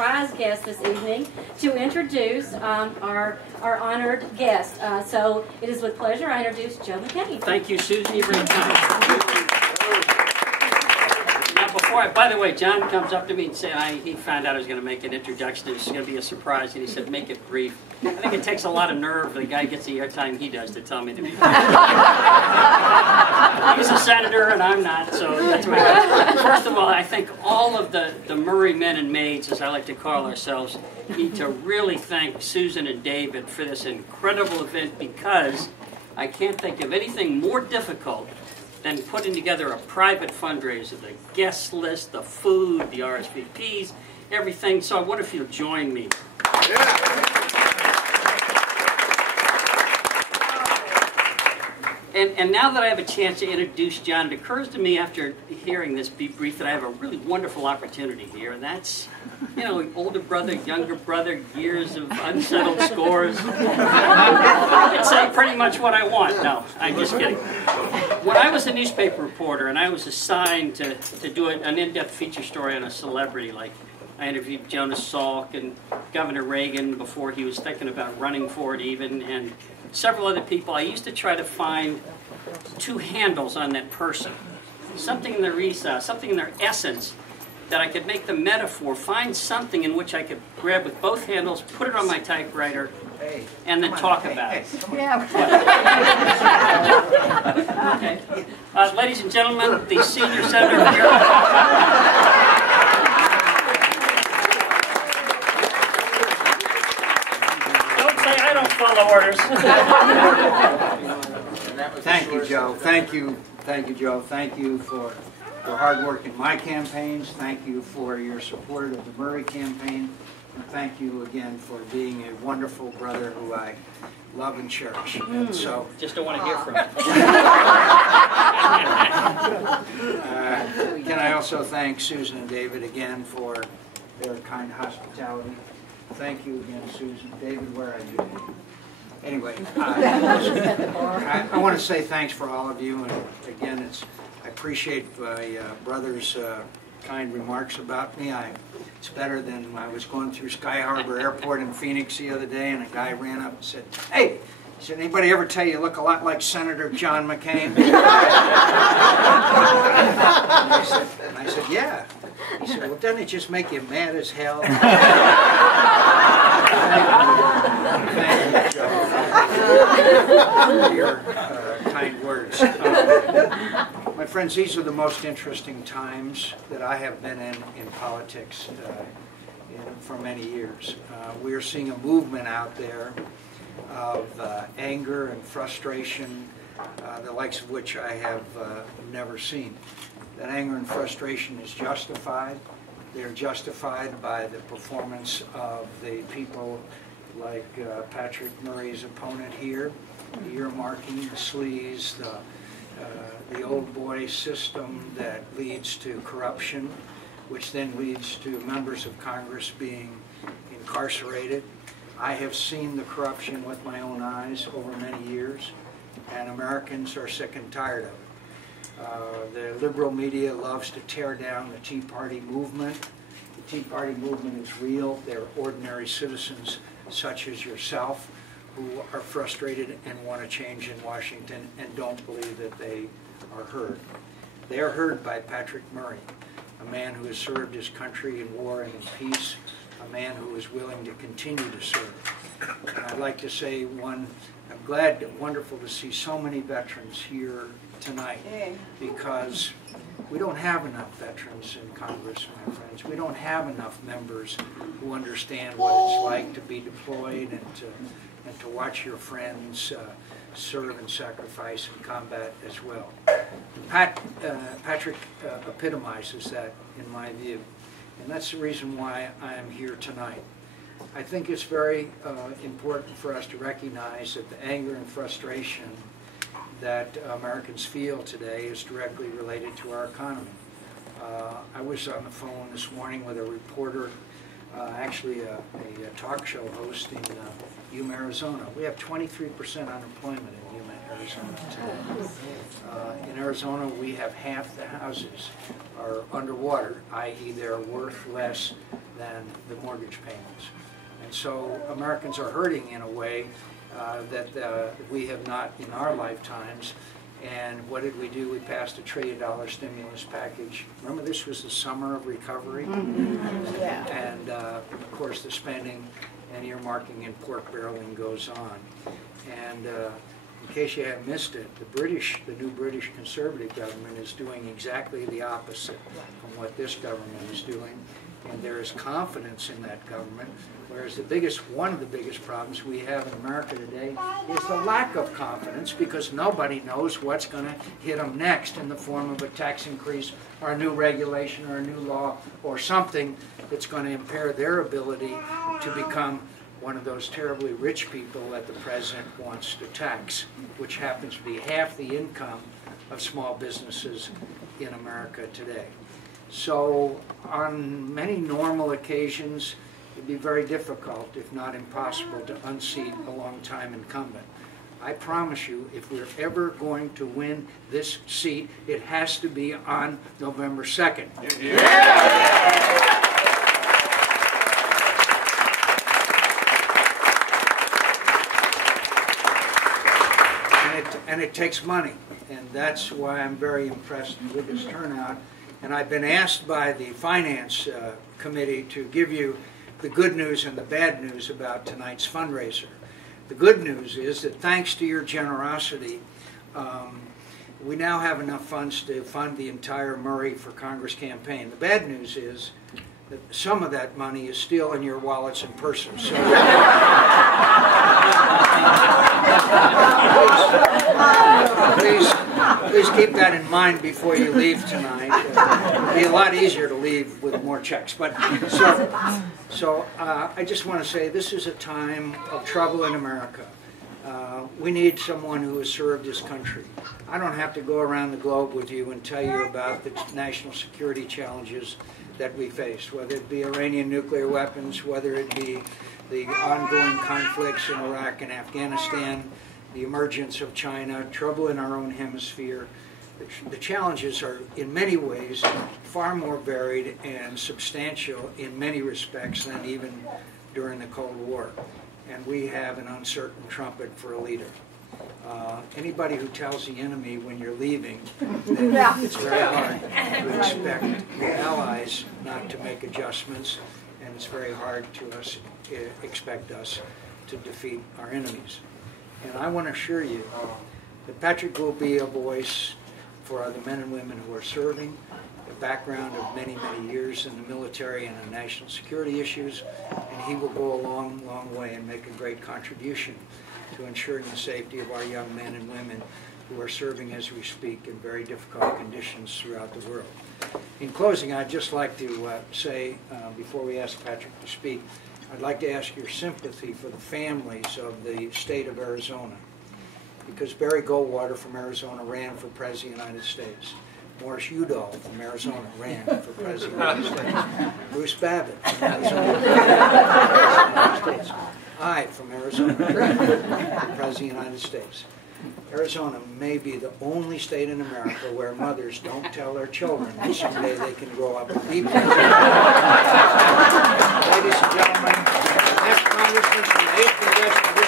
surprise guest this evening to introduce our honored guest. So it is with pleasure I introduce Joe McCain. Thank you, Susan. You're very kind. Now, by the way, John comes up to me and said he found out I was going to make an introduction. It was going to be a surprise, and he said, "Make it brief." I think it takes a lot of nerve. The guy gets the airtime he does to tell me to be brief. He's a senator, and I'm not, so that's what I got. First of all, I think all of the Murray men and maids, as I like to call ourselves, need to really thank Susan and David for this incredible event, because I can't think of anything more difficult than putting together a private fundraiser, the guest list, the food, the RSVPs, everything. So I wonder if you'll join me. Yeah. And now that I have a chance to introduce John, it occurs to me after hearing this brief that I have a really wonderful opportunity here, and that's, you know, older brother, younger brother, years of unsettled scores. I could say pretty much what I want. No, I'm just kidding. When I was a newspaper reporter and I was assigned to do an in-depth feature story on a celebrity, like I interviewed Jonas Salk and Governor Reagan before he was thinking about running for it even, and several other people, I used to try to find two handles on that person. Something in their ethos, something in their essence that I could make the metaphor, find something in which I could grab with both handles, put it on my typewriter, and then talk about it. Yeah. Okay. Ladies and gentlemen, the senior senator here. I don't follow orders. Thank you, Joe. Thank you, Joe. Thank you for your hard work in my campaigns. Thank you for your support of the Murray campaign. And thank you again for being a wonderful brother who I love and cherish. And so, just don't want to hear from you. Can I also thank Susan and David again for their kind hospitality. Thank you again, Susan. David, where are you? Anyway, I want to say thanks for all of you, and again, I appreciate my brother's kind remarks about me. It's better than I was going through Sky Harbor Airport in Phoenix the other day, and a guy ran up and said, "Hey," he said, "anybody ever tell you look a lot like Senator John McCain?" And I said, "Yeah." He said, "Well, doesn't it just make you mad as hell?" Thank you, Joe, for your kind words. My friends, these are the most interesting times that I have been in politics for many years. We are seeing a movement out there of anger and frustration, the likes of which I have never seen. That anger and frustration is justified. They're justified by the performance of the people like Patrick Murray's opponent here, the earmarking, the sleaze, the old boy system that leads to corruption, which then leads to members of Congress being incarcerated. I have seen the corruption with my own eyes over many years, and Americans are sick and tired of it. The liberal media loves to tear down the Tea Party movement. The Tea Party movement is real. They're ordinary citizens such as yourself who are frustrated and want to change in Washington and don't believe that they are heard. They are heard by Patrick Murray, a man who has served his country in war and in peace, a man who is willing to continue to serve. And I'd like to say I'm glad and wonderful to see so many veterans here tonight, because we don't have enough veterans in Congress, my friends. We don't have enough members who understand what it's like to be deployed and to watch your friends serve and sacrifice in combat as well. Patrick epitomizes that in my view, and that's the reason why I am here tonight. I think it's very important for us to recognize that the anger and frustration that Americans feel today is directly related to our economy. I was on the phone this morning with a reporter actually a talk show host in Yuma, Arizona. We have 23% unemployment in Yuma, Arizona today. In Arizona, we have half the houses are underwater, i.e. they're worth less than the mortgage payments. And so Americans are hurting in a way that we have not in our lifetimes. And what did we do? We passed $1 trillion stimulus package. Remember, this was the summer of recovery? Yeah. And of course, the spending and earmarking and pork barreling goes on. And in case you have missed it, the new British Conservative government is doing exactly the opposite from what this government is doing. And there is confidence in that government, whereas one of the biggest problems we have in America today is the lack of confidence, because nobody knows what's going to hit them next in the form of a tax increase or a new regulation or a new law or something that's going to impair their ability to become one of those terribly rich people that the president wants to tax, which happens to be half the income of small businesses in America today. So on many normal occasions, it'd be very difficult, if not impossible, to unseat a long-time incumbent. I promise you, if we're ever going to win this seat, it has to be on November 2nd. Yeah. And it takes money, and that's why I'm very impressed with this turnout. And I've been asked by the Finance Committee to give you the good news and the bad news about tonight's fundraiser. The good news is that thanks to your generosity, we now have enough funds to fund the entire Murray for Congress campaign. The bad news is that some of that money is still in your wallets and purses. So please keep that in mind before you leave tonight. It'll be a lot easier to leave with more checks. But so I just want to say this is a time of trouble in America. We need someone who has served his country. I don't have to go around the globe with you and tell you about the national security challenges that we face, whether it be Iranian nuclear weapons, whether it be the ongoing conflicts in Iraq and Afghanistan, the emergence of China, trouble in our own hemisphere. The challenges are, in many ways, far more varied and substantial in many respects than even during the Cold War. And we have an uncertain trumpet for a leader. Anybody who tells the enemy when you're leaving that it's very hard to expect the allies not to make adjustments, and it's very hard to expect us to defeat our enemies. And I want to assure you that Patrick will be a voice for the men and women who are serving, the background of many, many years in the military and in national security issues, and he will go a long, long way and make a great contribution to ensuring the safety of our young men and women who are serving as we speak in very difficult conditions throughout the world. In closing, I'd just like to say, before we ask Patrick to speak, I'd like to ask your sympathy for the families of the state of Arizona, because Barry Goldwater from Arizona ran for President of the United States. Morris Udall from Arizona ran for President of the United States. Bruce Babbitt from Arizona ran for President of the United States. I from Arizona ran for President of the United States. Arizona may be the only state in America where mothers don't tell their children that someday they can grow up and be president. Ladies and gentlemen, the next congressman from the 8th Congressional